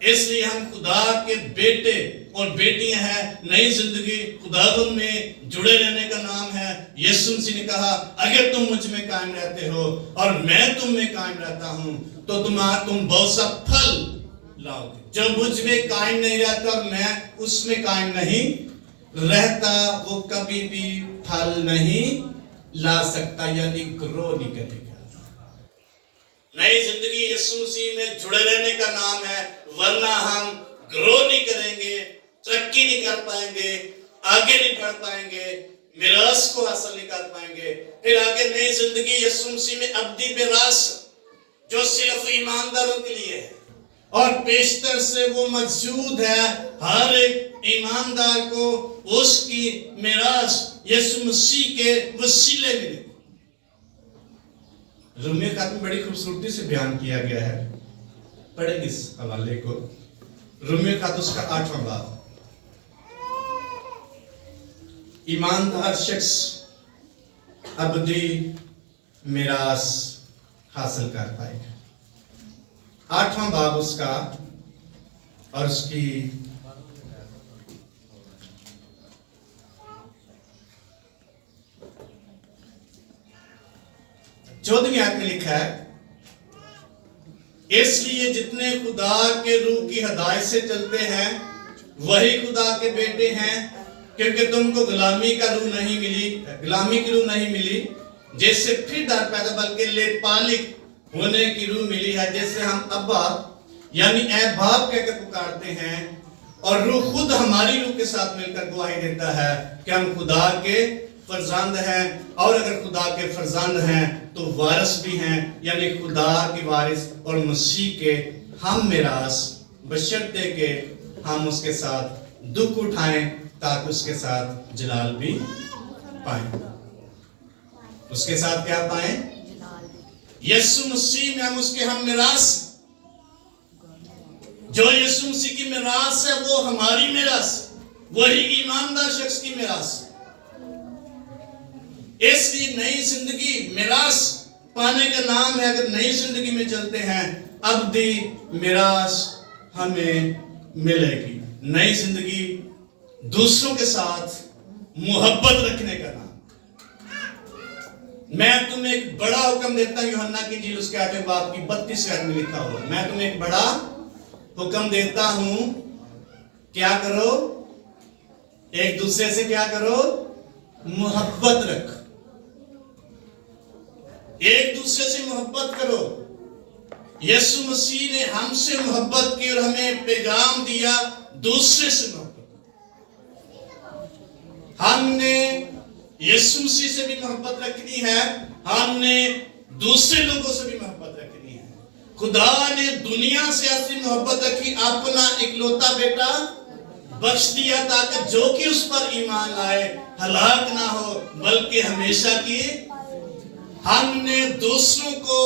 इसलिए हम खुदा के बेटे और बेटियां हैं। नई जिंदगी खुदावंद में जुड़े रहने का नाम है। यीशु मसीह ने कहा, अगर तुम मुझ में कायम रहते हो और मैं तुम में कायम रहता हूं, तो तुम बहुत सा फल लाओगे। जो मुझ में कायम नहीं रहता और मैं उसमें कायम नहीं रहता, वो कभी भी फल नहीं ला सकता, यानी ग्रो नहीं करेगा। नई जिंदगी यीशु मसीह में जुड़े रहने का नाम है, वरना हम ग्रो नहीं करेंगे, तरक्की नहीं कर पाएंगे, आगे नहीं बढ़ पाएंगे, मिरास को हासिल नहीं कर पाएंगे। फिर आगे नई जिंदगी यीशु मसीह में अब्दी मिरास, जो सिर्फ ईमानदारों के लिए है, और पेशतर से वो मौजूद है हर एक ईमानदार को उसकी मिरास यीशु मसीह के वसीले मिलेगी। रोमियो खात में बड़ी खूबसूरती से बयान किया गया है, पढ़ेंगे इस हवाले को। रोमियो खात उसका 8वां बाब। ईमानदार शख्स अबदी मिरास हासिल कर पाएगा। 8वां बाब उसका और उसकी 14वीं आयत में लिखा है, इसलिए जितने खुदा के रूह की हिदायत से चलते हैं वही खुदा के बेटे हैं, क्योंकि तुमको गुलामी की रूह नहीं मिली जैसे फिर डर पैदा, बल्कि लेपालिक होने की रूह मिली है, जैसे हम अब्बा यानी ऐ बाप कहकर पुकारते हैं। और रूह खुद हमारी रूह के साथ मिलकर गवाही देता है कि हम खुदा के फर्जंद हैं, और अगर खुदा के फर्जंद हैं तो वारिस भी हैं, यानी खुदा के वारिस और मसीह के हम मिरास, बशर्ते के हम उसके साथ दुख उठाएं ताकि उसके साथ जलाल भी पाएं। उसके साथ क्या पाएं? यीशु मसीह में हम उसके हम मिरास। जो यीशु मसीह की मिरास है वो हमारी मिरास, वही ईमानदार शख्स की मिरास। इसलिए नई जिंदगी मिरास पाने का नाम है। अगर नई जिंदगी में चलते हैं अब्दी मिरास हमें मिलेगी। नई जिंदगी दूसरों के साथ मोहब्बत रखने का नाम। मैं तुम्हें एक बड़ा हुक्म देता हूं, यूहन्ना की इंजील उसके 8वें बाब की 32वें आयत में लिखा हुआ, मैं तुम्हें एक बड़ा हुक्म देता हूं, क्या करो? एक दूसरे से क्या करो? मोहब्बत रखो। एक दूसरे से मोहब्बत करो। यीशु मसीह ने हमसे मोहब्बत की और हमें पैगाम दिया दूसरे से मोहब्बत। हमने यीशु मसीह से भी मोहब्बत रखनी है, हमने दूसरे लोगों से भी मोहब्बत रखनी है। खुदा ने दुनिया से ऐसी मोहब्बत रखी, अपना इकलौता बेटा बख्श दिया ताकि जो कि उस पर ईमान लाए हलाक ना हो बल्कि हमेशा की। हमने दूसरों को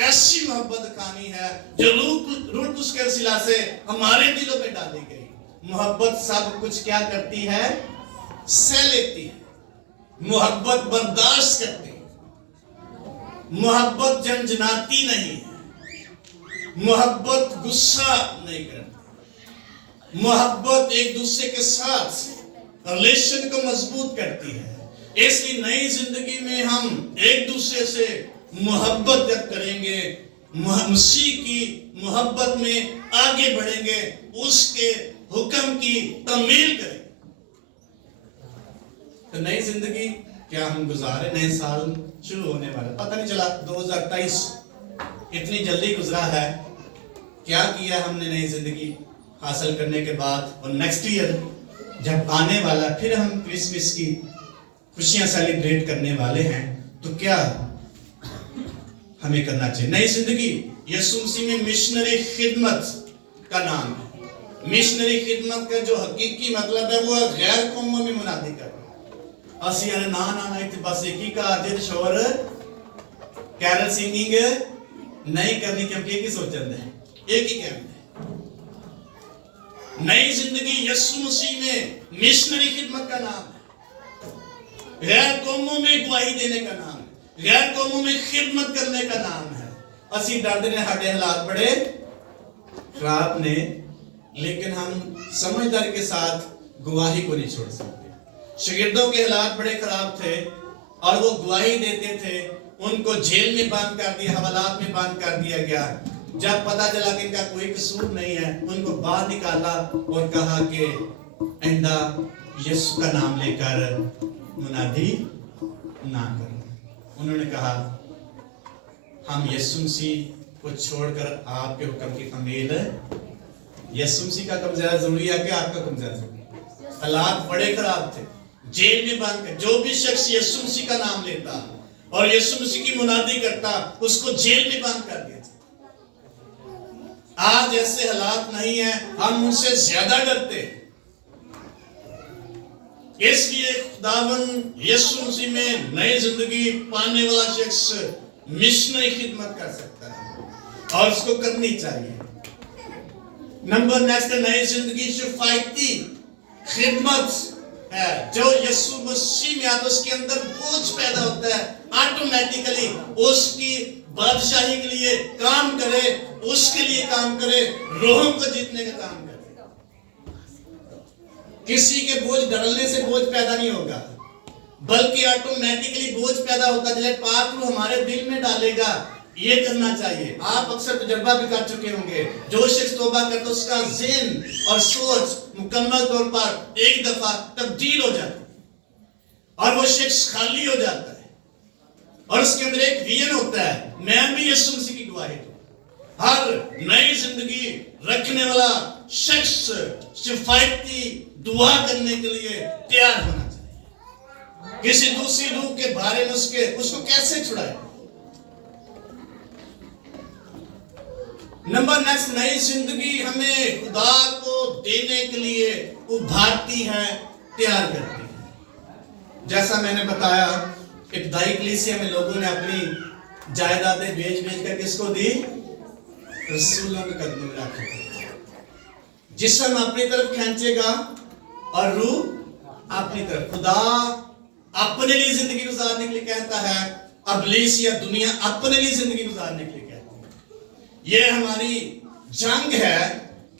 ऐसी मोहब्बत दिखानी है जो रूह कुछ के वसीला से हमारे दिलों में डाली गई। मोहब्बत सब कुछ क्या करती है? सह लेती है। मोहब्बत बर्दाश्त करती है। मोहब्बत झंझनाती नहीं है। मोहब्बत गुस्सा नहीं करती। मोहब्बत एक दूसरे के साथ रिलेशन को मजबूत करती है। इसलिए नई जिंदगी में हम एक दूसरे से मोहब्बत जब करेंगे, मसीह की मोहब्बत में आगे बढ़ेंगे, उसके हुक्म की तमील करेंगे। तो नई जिंदगी क्या हम गुजारे? नए साल शुरू होने वाला, पता नहीं चला 2023 इतनी जल्दी गुजरा है। क्या किया हमने नई जिंदगी हासिल करने के बाद? और नेक्स्ट ईयर जब आने वाला, फिर हम क्रिसमस की खुशियां सेलिब्रेट करने वाले हैं, तो क्या हमें करना चाहिए? नई जिंदगी यीशु मसीह में मिशनरी खिदमत का नाम है। मिशनरी खिदमत का जो हकीकी मतलब है वो गैर कौमों में मुनादी करना। असि यानी ना ना ना इतने बस एक ही का आदित शोर कैरल सिंगिंग नहीं करनी, क्योंकि एक ही सोचंद है, एक ही कहना है। नई जिंदगी यीशु मसीह में मिशनरी खिदमत का नाम है। गैर कौमों में गवाही देने का नाम है। गैर कौमों में खिदमत करने का नाम है। असी डरते ने हमारे हालात बड़े खराब ने, लेकिन हम समझदारी के साथ गवाही को नहीं छोड़ सकते। शागिर्दों के हालात बड़े खराब थे और वो गवाही देते थे, उनको जेल में बंद कर दिया, हवालात में बंद कर दिया गया। जब पता चला कि इनका कोई कसूर नहीं है, उनको बाहर निकाला और कहा कि आइंदा यीशु का नाम लेकर मुनादी ना करो। उन्होंने कहा हम यीशु मसीह को छोड़कर आपके हुक्म की तमील, यीशु मसीह का कम ज्यादा जरूरी है कि आपका कम ज्यादा जरूरी है? हालात बड़े खराब थे, जेल में बंद कर। जो भी शख्स यीशु मसीह का नाम लेता और यीशु मसीह की मुनादी करता, उसको जेल में बंद कर दिया। आज ऐसे हालात नहीं है, हम उनसे ज्यादा डरते हैं। इसलिए खुदावन यीशु मसीह में नई जिंदगी पाने वाला शख्स मिशनरी खिदमत कर सकता है और उसको करनी चाहिए। नंबर नेक्स्ट, नई जिंदगी शिफायती खिदमत है। जो यीशु मसीह में आता है उसके अंदर बोझ पैदा होता है, ऑटोमेटिकली उसकी बादशाही के लिए काम करे, उसके लिए काम करे, रोहों को जीतने का काम करे। किसी के बोझ डालने से बोझ पैदा नहीं होगा, बल्कि ऑटोमेटिकली बोझ पैदा होता है जब पाक रूह हमारे दिल में डालेगा। ये करना चाहिए। आप अक्सर तजर्बा भी कर चुके होंगे, जो शख्स तौबा करता है उसका ज़हन और सोच मुकम्मल तौर पर एक दफा तब्दील हो जाती है और वो शख्स खाली हो जाता है और उसके अंदर एक विजन होता है, मैं भी यीशु मसीह की गवाही दूं। हर नई जिंदगी रखने वाला शख्स शिफायती दुआ करने के लिए तैयार होना चाहिए। किसी दूसरी रूह के बारे में उसको कैसे छुड़ाए। नंबर नेक्स्ट, नई जिंदगी हमें खुदा को देने के लिए उभारती है, तैयार करती है। जैसा मैंने बताया, इब्तिदाई कलीसिया में लोगों ने अपनी जायदादें बेच कर किसको दी? रसूलों के कदमों में रखी। जिस्म अपनी तरफ खींचेगा और रूह अपनी तरफ। खुदा अपने लिए जिंदगी गुजारने के लिए कहता है, इब्लीस या दुनिया अपने लिए जिंदगी गुजारने के लिए कहती है। यह हमारी जंग है,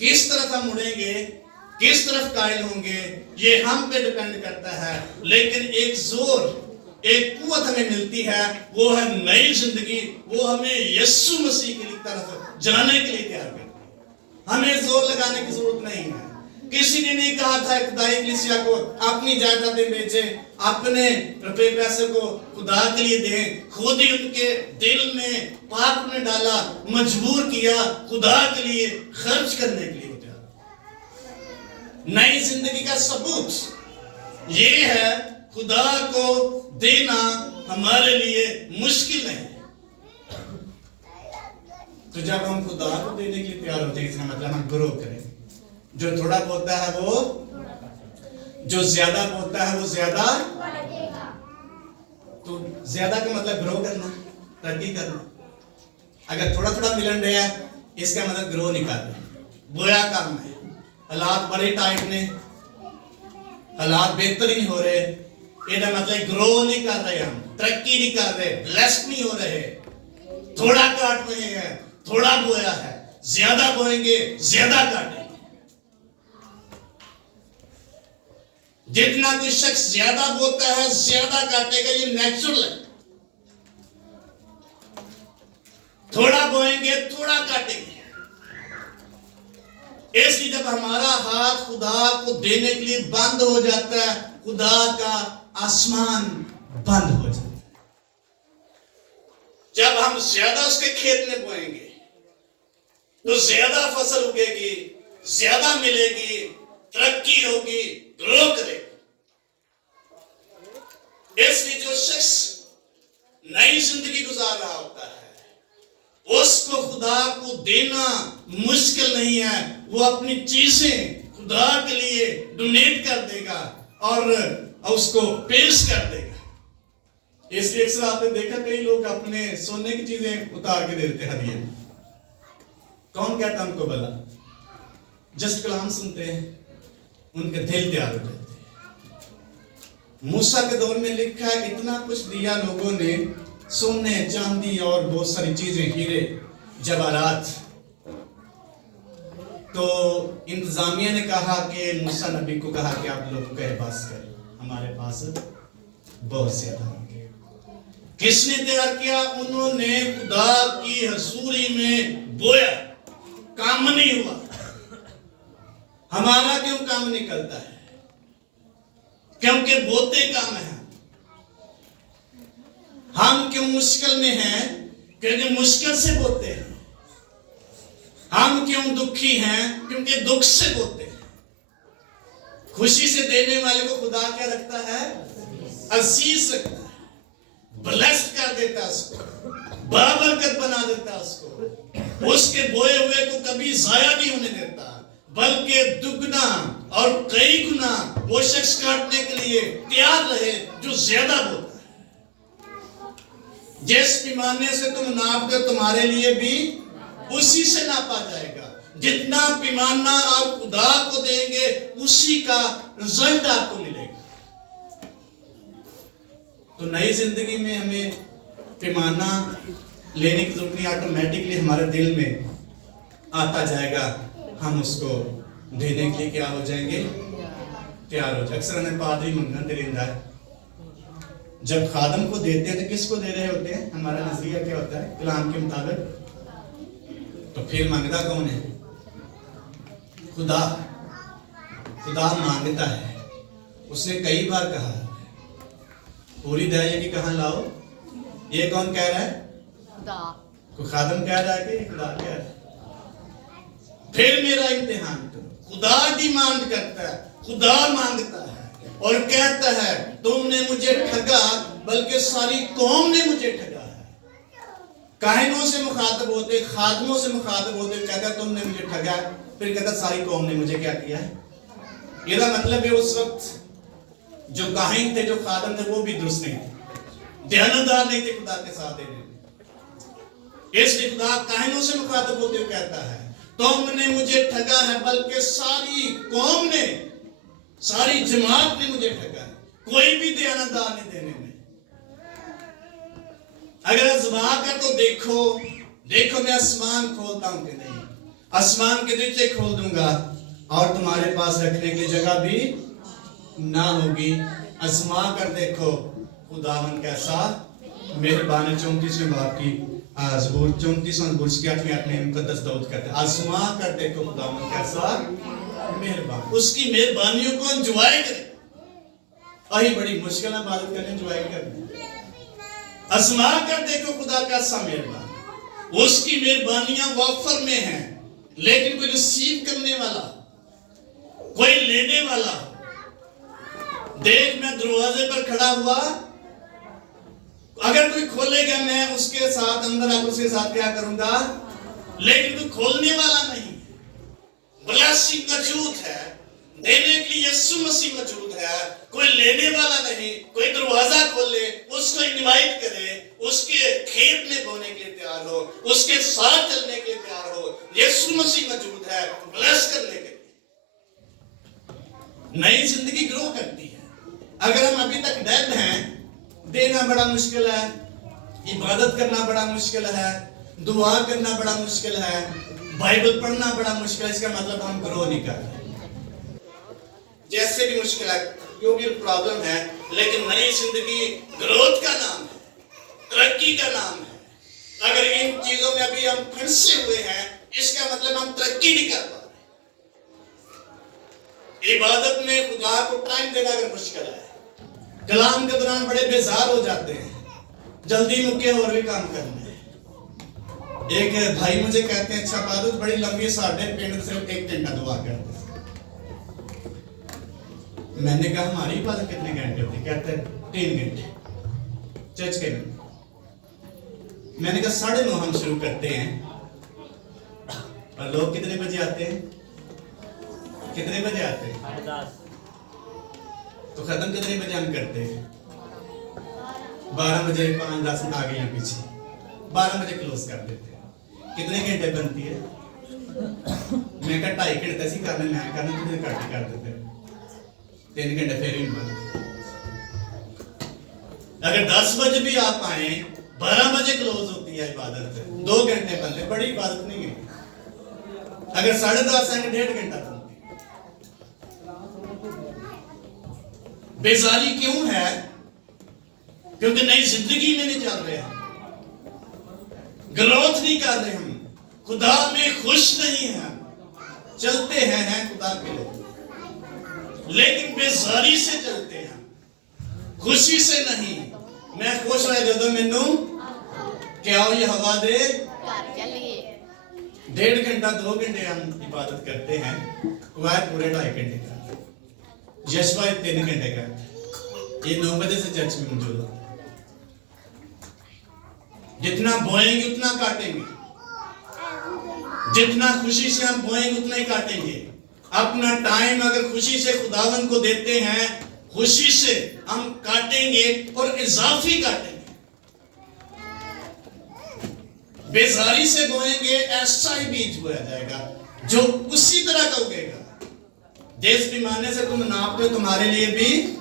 किस तरफ हम मुड़ेंगे, किस तरफ कायल होंगे, ये हम पे डिपेंड करता है। लेकिन एक जोर, एक कुव्वत हमें मिलती है, वो है नई जिंदगी। वो हमें यीशु मसीह की तरफ जाने के लिए तैयार करती है। हमें जोर लगाने की जरूरत नहीं है। किसी ने नहीं कहा था इब्तिदाई कलीसिया को अपनी जायदादें बेचे, अपने रुपए पैसे को खुदा के लिए दें। खुद ही उनके दिल में पाप ने डाला, मजबूर किया खुदा के लिए खर्च करने के लिए। नई जिंदगी का सबूत ये है, खुदा को देना हमारे लिए मुश्किल नहीं। तो जब हम खुदा को देने के लिए तैयार होते हैं, इसका मतलब हम ग्रो करें। जो थोड़ा बोलता है वो, जो ज्यादा बोलता है वो ज्यादा। तो ज्यादा का मतलब ग्रो करना, तरक्की करना। अगर थोड़ा थोड़ा मिलन रहा है, इसका मतलब ग्रो नहीं कर रहे, बोया काम है। हालात बड़े टाइट ने, हालात बेहतर ही नहीं हो रहे, इसका मतलब ग्रो नहीं कर रहे, हम तरक्की नहीं कर रहे, ब्लेस्ड नहीं हो रहे। थोड़ा काट रहे हैं, थोड़ा बोया है, ज्यादा बोएंगे ज्यादा काटेंगे। जितना कोई शख्स ज्यादा बोलता है ज्यादा काटेगा, ये नेचुरल है। थोड़ा बोएंगे थोड़ा काटेंगे। इसलिए जब हमारा हाथ खुदा को देने के लिए बंद हो जाता है, खुदा का आसमान बंद हो जाता है। जब हम ज्यादा उसके खेत में बोएंगे तो ज्यादा फसल उगेगी, ज्यादा मिलेगी, तरक्की होगी, ग्रो करेगी। इसलिए जो शख्स नई जिंदगी गुजार रहा होता है, उसको खुदा को देना मुश्किल नहीं है। वो अपनी चीजें खुदा के लिए डोनेट कर देगा और उसको पेश कर देगा। इसलिए अक्सर आपने देखा कई लोग अपने सोने की चीजें उतार के देते हैं हदिये। कौन कहता हमको भला? जस्ट कलाम सुनते हैं, उनके दिल तैयार हो जाते हैं। मूसा के दौर में लिखा है, इतना कुछ दिया लोगों ने, सोने चांदी और बहुत सारी चीजें, हीरे जवाहरात। तो इंतजामिया ने कहा कि मूसा नबी को कहा कि आप लोग कह बस करें, हमारे पास बहुत ज्यादा होंगे। किसने तैयार किया? उन्होंने खुदा की हजूरी में बोया, काम नहीं हुआ। हमारा क्यों काम निकलता है? क्योंकि बोते काम है। हम क्यों मुश्किल में हैं? क्योंकि मुश्किल से बोते हैं। हम क्यों दुखी हैं? क्योंकि दुख से बोते हैं। खुशी से देने वाले को खुदा क्या रखता है? अजीज रखता है, ब्लेस्ड कर देता है उसको, बाबरकत बना देता है उसको, उसके बोए हुए को कभी जाया नहीं होने देता, बल्कि दुगना और कई गुना वो शख्स काटने के लिए तैयार रहे जो ज्यादा बोलता है। जिस पैमाने से तुम नापते हो तुम्हारे लिए भी उसी से नापा जाएगा। जितना पैमाना आप खुदा को देंगे उसी का रिजल्ट आपको मिलेगा। तो नई जिंदगी में हमें पैमाना लेने की जरूरत नहीं, ऑटोमेटिकली हमारे दिल में आता जाएगा, हम उसको देने के लिए क्या हो जाएंगे, तैयार हो जाए। अक्सर हमें पादरी मंगन देता है, जब खादम को देते हैं तो किसको दे रहे होते हैं? हमारा नजरिया क्या होता है कलाम के मुताबिक? तो फिर मांगता कौन है? खुदा। खुदा मांगता है। उसने कई बार कहा पूरी दया की कहां लाओ, ये कौन कह रहा है? खुदा। कोई खादम कह रहा है कि खुदा कह रहा है? फिर मेरा इम्तिहान करो। खुदा डिमांड करता है, खुदा मांगता है और कहता है तुमने मुझे ठगा, बल्कि सारी कौम ने मुझे ठगा है। काहिनों से मुखातब होते, खादमों से मुखातब होते, कहता तुमने मुझे ठगा, फिर कहता सारी कौम ने मुझे क्या किया है। इसका मतलब है उस वक्त जो काहिन थे, जो खादम थे, वो भी दुरुस्त नहीं थे, ध्यानदार नहीं थे खुदा के साथ देने में। इसलिए खुदा काहिनों से मुखातब होते हुए कहता है तुमने मुझे ठगा है, बल्कि सारी कौम ने, सारी जमात ने मुझे ठगा है। कोई भी ध्यानदार नहीं देने में। अगर आजमा कर तो देखो, देखो मैं आसमान खोलता हूं कि नहीं। आसमान के नीचे खोल दूंगा और तुम्हारे पास रखने की जगह भी ना होगी। आजमा कर देखो खुदावन कैसा मेहरबान है। 34वें बाब की ज़बूर 34वां ज़बूर की 8वीं मुकद्दस दाऊद कहते हैं आजमा कर देखो खुदावन कैसा मेहरबान। उसकी मेहरबानियों को एंजॉय करें। अही बड़ी मुश्किल है इबादत करने, एंजॉय करने। आजमा कर देखो खुदा कैसा मेहरबान। उसकी मेहरबानियां वाफर में हैं, लेकिन कोई रिसीव करने वाला, कोई लेने वाला। देख मैं दरवाजे पर खड़ा हुआ, अगर कोई खोलेगा मैं उसके साथ अंदर आकर उसके साथ क्या करूंगा, लेकिन कोई खोलने वाला नहीं। ब्लेसिंग मौजूद है, देने के लिए यीशु मसीह मौजूद है, कोई लेने वाला नहीं। कोई दरवाजा खोले, उसको इनवाइट करे, उसके खेत में बोने के लिए तैयार हो, उसके साथ चलने के लिए तैयार हो। यीशु मसीह मौजूद है ब्लेस करने के लिए। नई जिंदगी ग्रो करती है। अगर हम अभी तक डेड हैं, देना बड़ा मुश्किल है, इबादत करना बड़ा मुश्किल है, दुआ करना बड़ा मुश्किल है, बाइबल पढ़ना बड़ा मुश्किल है, इसका मतलब हम ग्रो नहीं कर रहे। जैसे भी मुश्किल है, जो भी प्रॉब्लम है, लेकिन नई जिंदगी ग्रोथ का नाम है, तरक्की का नाम है। अगर इन चीजों में अभी हम फंसे हुए हैं, इसका मतलब हम तरक्की नहीं कर पा रहे। इबादत में खुदा को टाइम देना अगर मुश्किल है, कलाम के दौरान बड़े बेजार हो जाते हैं, जल्दी मुक्के और भी काम करने। एक भाई मुझे कहते हैं अच्छा इबादत बड़ी लंबी, साढ़े पिंड सिर्फ 1 घंटा दुआ करते। मैंने कहा हमारी इबादत कितने घंटे होती? कहते हैं 3 घंटे चर्च के में। मैंने कहा 9:30 हम शुरू करते हैं, और लोग कितने बजे आते हैं? कितने बजे आते हैं? 10:30। तो खत्म कितने बजे हम करते हैं? 12 बजे 5-10 मिनट आगे या पीछे 12 बजे क्लोज कर देते हैं। कितने घंटे बनती है? मैं कहा 2.5 घंटे ऐसी करने, मैं करना तुझे कट कर देते 3 घंटे फिर भी बंद। अगर 10 बजे भी आप आए, 12 बजे क्लोज होती है इबादत, 2 घंटे बनते, बड़ी इबादत नहीं है। अगर 10:30 आएंगे 1.5 घंटा बनती। बेजारी क्यों है? क्योंकि नई जिंदगी में नहीं चल रहे हम, ग्रोथ नहीं कर रहे हम, खुदा में खुश नहीं है। चलते हैं खुदा के लिए, लेकिन बेजारी से चलते हैं, खुशी से नहीं। मैं खुश रहा जदों मैनू क्या हो ये हवा दे, 1.5 घंटा 2 घंटे हम इबादत करते हैं, वह पूरे 2.5 घंटे का। यशवा 3 घंटे का, ये 9 बजे से चर्च में मौजूद है। जितना बोएंगे उतना काटेंगे, जितना खुशी से हम बोएंगे उतना ही काटेंगे। अपना टाइम अगर खुशी से खुदावंद को देते हैं, खुशी से हम काटेंगे और इजाफी काटेंगे। बेजारी से बोएंगे, ऐसा ही बीज बोया जाएगा जो उसी तरह का उगेगा। देश पैमाने से तुम नापते हो, तुम्हारे लिए भी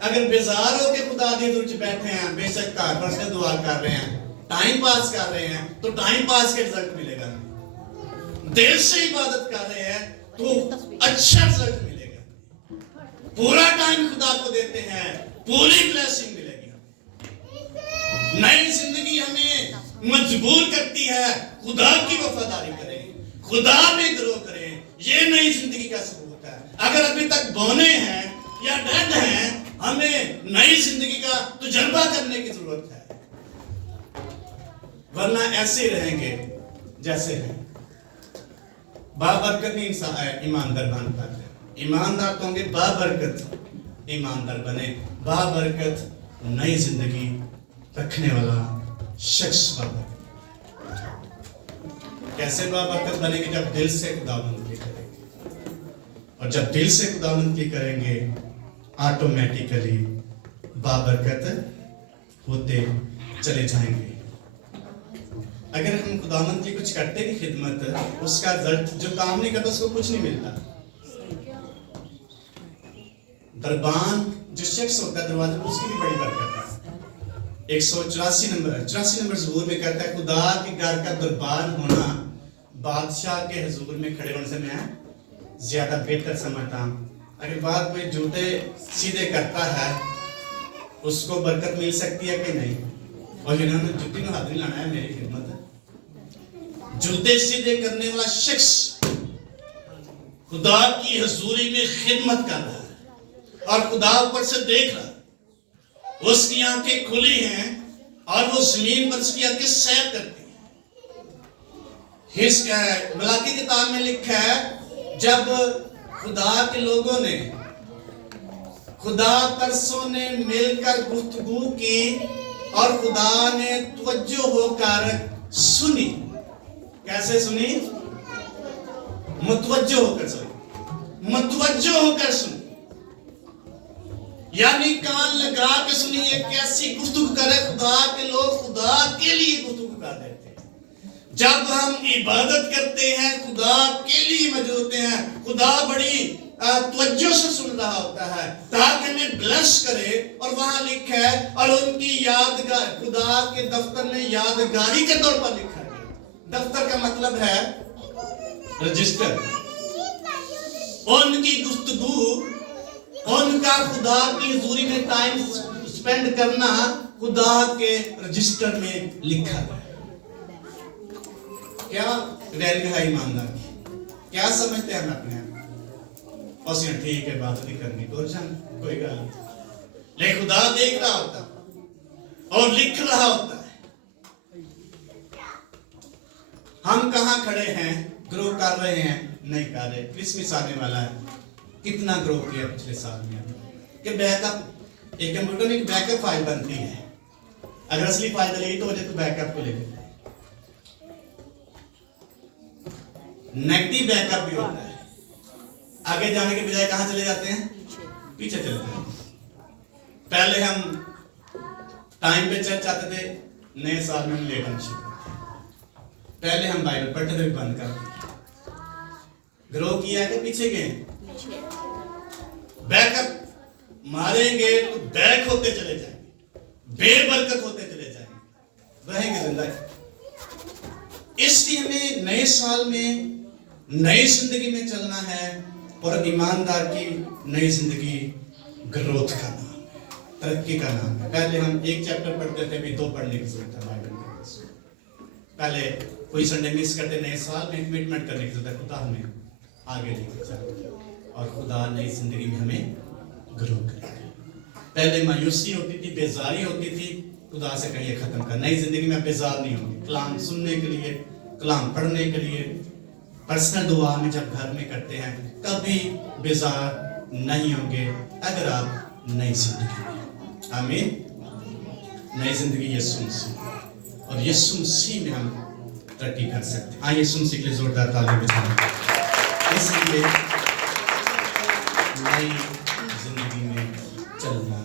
अगर बेजार हो के खुदा दी दुर्च बैठे हैं, बेशक कार से दुआ कर रहे हैं, टाइम पास कर रहे हैं, तो टाइम पास के रिजल्ट मिलेगा। दिल से इबादत कर रहे हैं तो अच्छा रिजल्ट मिलेगा। पूरा टाइम खुदा को देते हैं, पूरी ब्लेसिंग मिलेगी। नई जिंदगी हमें मजबूर करती है खुदा की वफादारी करें, खुदा में ग्रो करें। ये नई जिंदगी का सबूत है। अगर अभी तक बोने हैं या डेड हैं, हमें नई जिंदगी का तजुर्बा करने की जरूरत है, वरना ऐसे रहेंगे जैसे हैं। बाबरकत इंसान है, ईमानदार बनता है। ईमानदार तो होंगे, बाबरकत ईमानदार बने, बाबरकत नई जिंदगी रखने वाला शख्स बाबरकत। कैसे बाबरकत बनेंगे? जब दिल से खुदावंद की करेंगे, और जब दिल से खुदावंद की करेंगे ऑटोमेटिकली बाबरकत होते चले जाएंगे। अगर हम खुदावंद की कुछ करते नहीं खिदमत, उसका रिजल्ट जो काम नहीं करता उसको कुछ नहीं मिलता। दरबान जो शख्स होता है दरवाजे पर, उसकी भी बड़ी बरकत है। 184 नंबर ज़बूर में कहता है, खुदा के घर का दरबार होना बादशाह के हुजूर में खड़े होने से मैं ज्यादा बेहतर समझता हूँ। अगर बात कोई जूते सीधे करता है, उसको बरकत मिल सकती है कि नहीं? और जिन्होंने जूती में हाथ नहीं लाना है, मेरी खिदमत है। जूते सीधे करने वाला शख्स खुदा की हजूरी में खिदमत कर रहा है और खुदा ऊपर से देख रहा है, उसकी आंखें खुली हैं और वो जमीन पर उसकी आंखें सैर करती हैं। मलाकी किताब में लिखा है, जब खुदा के लोगों ने, खुदा तरसों ने मिलकर गुफ्तगू की और खुदा ने तवज्जो होकर सुनी। कैसे सुनी? मुतवज्जो होकर सुनी, मुतवज्जो होकर सुनी, यानी कान लगा के सुनी। ये कैसी गुफ्तगू करे? खुदा के लोग खुदा के लिए गुफ्तगू कर देते हैं। जब हम इबादत करते हैं, खुदा के लिए मौजूद होते हैं, खुदा बड़ी तवज्जो से सुन रहा होता है ताकि हमें ब्लेस करे। और वहां लिखा है, और उनकी यादगार, खुदा के दफ्तर में यादगारी के तौर पर लिखा है। दफ्तर का मतलब है रजिस्टर। उनकी गुफ्तगू, उनका खुदा की हुजूरी में टाइम स्पेंड करना खुदा के रजिस्टर में लिखा है। क्या वैल्यू है ईमानदार की? क्या समझते हैं हम अपने आप? और ठीक है, बात नहीं करनी तो कोई गल नहीं, लेकिन खुदा देख रहा होता और लिख रहा होता है। हम कहाँ खड़े हैं? ग्रो कर रहे हैं? नहीं कर रहे। क्रिसमस आने वाला है, कितना ग्रो किया पिछले साल में? कि बैकअप, एक कंप्यूटर में एक बैकअप फाइल बनती है, अगर असली फाइल डिलीट हो जाए तो बैकअप को ले लेते हैं। नेगेटिव बैकअप भी होता है, आगे जाने के बजाय कहां चले जाते हैं? पीछे चले जाते हैं। पहले हम टाइम पे चल जाते थे, नए साल में हम लेट आना शुरू करते। पहले हम बाइबल पढ़ते थे, बंद कर दिया। ग्रो किया कि पीछे गए? बैकअप मारेंगे तो बैक होते चले जाएंगे, बेबरकत होते चले जाएंगे, रहेंगे जिंदगी। इसलिए हमें नए साल में नई जिंदगी में चलना है, और ईमानदार की नई जिंदगी ग्रोथ का नाम है, तरक्की का नाम है। पहले हम एक चैप्टर पढ़ते थे, अभी 2 पढ़ने की जरूरत है बाइबल में। पहले कोई संडे मिस करते, नए साल में कमिटमेंट करने की जरूरत है, खुदा हमें आगे लेके जाए और खुदा नई जिंदगी में हमें ग्रो करेगा। पहले मायूसी होती थी, बेजारी होती थी, खुदा से कहिए खत्म कर। नई जिंदगी में बेजार नहीं होंगे। कलाम सुनने के लिए, कलाम पढ़ने के लिए, पर्सनल दुआ में जब घर में करते हैं, कभी बेजार नहीं होंगे अगर आप नई जिंदगी में। आमीन। नई जिंदगी यीशु मसीह, और यीशु मसीह में हम तरक्की कर सकते हैं। आइए यीशु मसीह के लिए जोरदार ताली बजाएं। इसलिए नई जिंदगी में चलना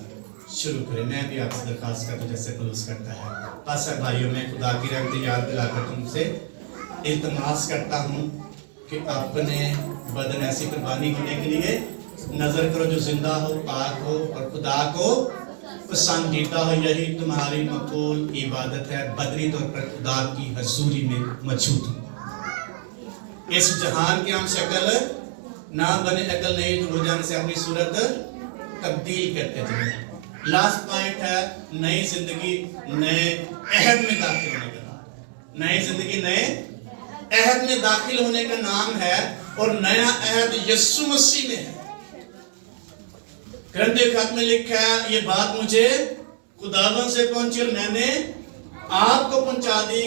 शुरू करें। मैं भी आपसे दरखास्त करता हूँ जैसे पलूस करता है। पास्टर भाइयों, मैं खुदा की रहमत याद दिलाकर तुमसे इल्तमास करता हूँ कि अपने बदन ऐसी कुर्बानी होने के लिए नजर करो जो जिंदा हो, पाक हो और खुदा को पसंदीदा हो। यही तुम्हारी मकबूल इबादत है, बदनी तौर पर खुदा की हजूरी में मौजूद हो। इस जहान की हम शक्ल ना बने, अकल नहीं तो हो जाने से अपनी सूरत तब्दील करते चले। लास्ट पॉइंट है नई जिंदगी नए अहद में दाखिल होने का नाम। नई जिंदगी नए अहद में दाखिल होने का नाम है और नया अहद यीशु मसीह में है। ग्रंथ खत में लिखा है, ये बात मुझे खुदावन से पहुंची और मैंने आपको पहुंचा दी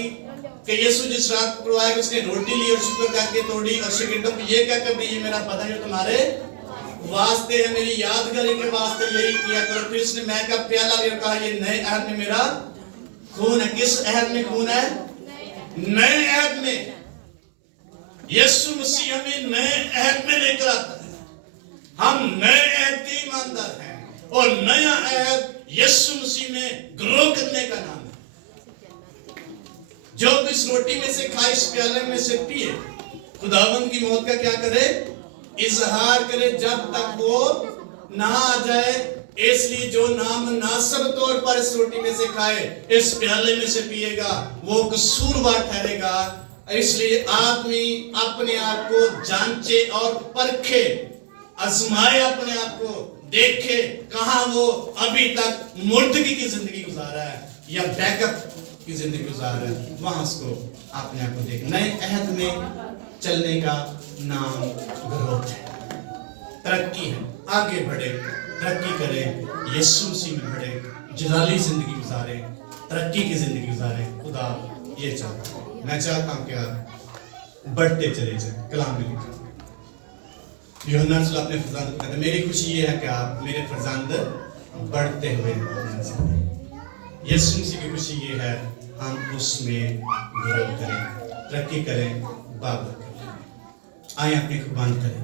कि यीशु जिस रात पकड़वाया उसने रोटी ली और शुक्र करके तोड़ी और शिगिर्दों को ये कहकर ये मेरा बदन जो तुम्हारे वास्ते है, मेरी यादगारी के वास्ते यही किया करो। फिर उसने मैं का प्याला लेकर कहा, ये नए अहद में मेरा खून है। किस अहद में खून है? नए अहद में। यीशु मसीह हमें नए अहद में लेकर आता है। हम नए अहद के ईमानदार हैं और नया अहद यीशु मसीह में ग्रो करने का नाम है। जो इस रोटी में से खाए, इस प्याले में से पिए, खुदावंद की मौत का क्या करे? इजहार करे जब तक वो ना आ जाए। इसलिए जो नामनासब तौर पर इस रोटी में से खाए, इस प्याले में से पिएगा, वो कसूरवार ठहरेगा। इसलिए आदमी अपने आप को जांचे और परखे, आजमाए, अपने आप को देखे कहां वो अभी तक मुर्दगी की जिंदगी गुजारा है या बैकअप की जिंदगी गुजार रहा है, वहां उसको अपने आप को देख। नए अहद में चलने का नाम ग्रोथ है, तरक्की है। आगे बढ़े, तरक्की करें, यीशु मसीह में बढ़े, जलाली जिंदगी गुजारे, तरक्की की जिंदगी गुजारे। खुदा ये चाहता है। मैं चाहता हूं कि आप बढ़ते चले जाए। कलाम में लिखा यूहन्ना रसूल अपने फरजांद को कहते हैं, मेरी खुशी ये है कि आप मेरे फरजांद बढ़ते हुए यीशु मसीह की खुशी ये है हम उसमें ग्रो करें, तरक्की करें, बाबत करें। आए अपने को बंद करें।